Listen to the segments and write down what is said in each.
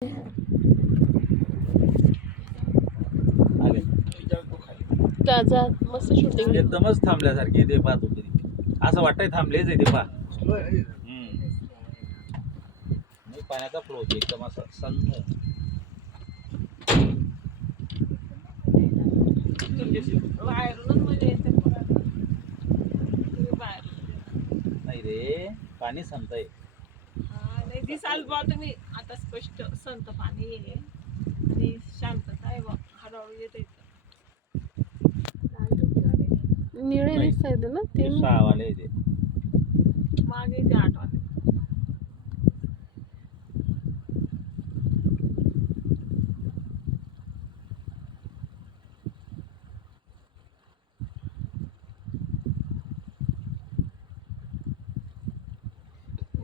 आले ताजा मस्त शूटिंग. एकदमच थांबल्यासारखे ते पाहत होते. असं वाटतंय थांबलेच आहे ते पा. पाण्याचा फ्लो होतो एकदम असं संथ. बाहेरूनच म्हणजे येते बाहेर. नाही रे, पाणी संतय. नाही दिसाल बा तुम्ही आता स्पष्ट संत पाणी आहे आणि शांतता आहे बा. हळूहळू येते. निळे दिसत ना ते 6 वाले ते मागे ते 8 वाले.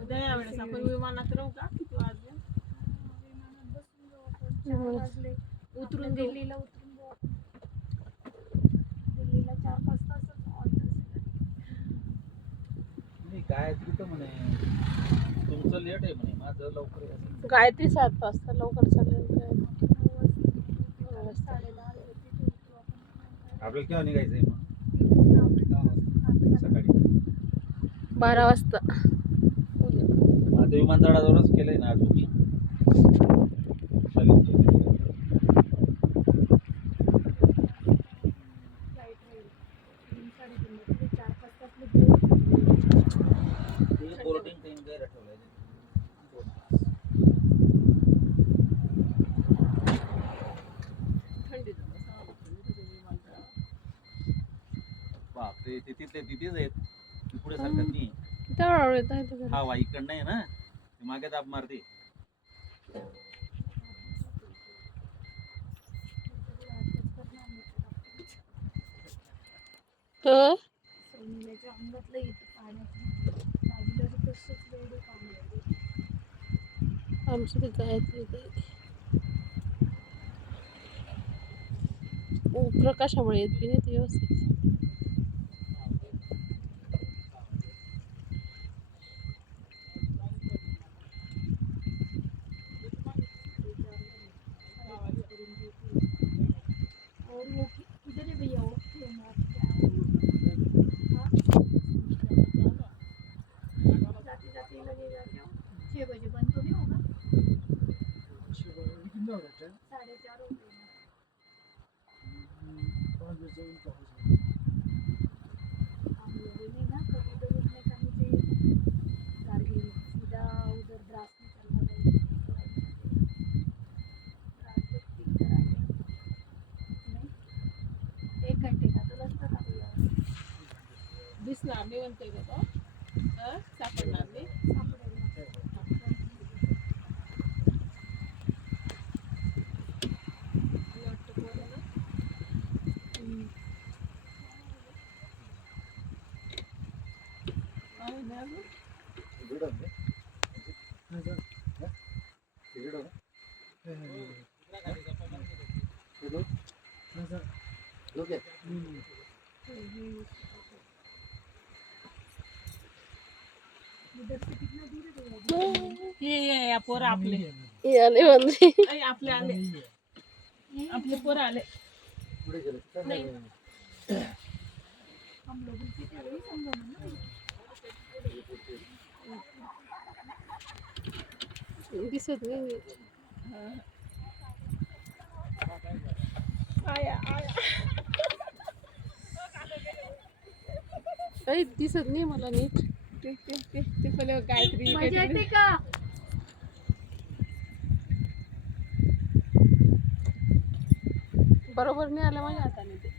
उद्या यावेळेस आपण विमानात राहू का? किती वाजले? विमानात बसून जाऊ आपण. 4 वाजले. उतरून दिल्लीला उतरून जाऊ आपण. दिल्लीला 4-5 तासच ऑर्डर. नाही गायत्री तर म्हणे तुमचं लेट आहे म्हणे, माझं लवकर आहे. गायत्री 7 वाजता लवकर चालेल. आपल्याला केव्हा निघायचंय मग? सकाळी 12 वाजता. आता विमानतळावरच केलंय ना अजून मी. बोर्डिंग टाइम काय ठेवलाय? बापरे, ते तिथले तिथेच आहेत, पुढे सारखं नाही. हा वाईकडनं आहे ना, मागे दाब मारते. आमची ती गायत्री प्रकाशामुळे येत की नाही ती व्यवस्थित. दिसणार नाही म्हणते का तो? सापडणार नाही. ये पोर आपले आले म्हणजे आपले आले. आपले पोर आले. दिसत नाही. आया काही दिसत नाही मला नीट. ते पहिले गायत्री का बरोबर नाही आलं माझ्या हाताने ते.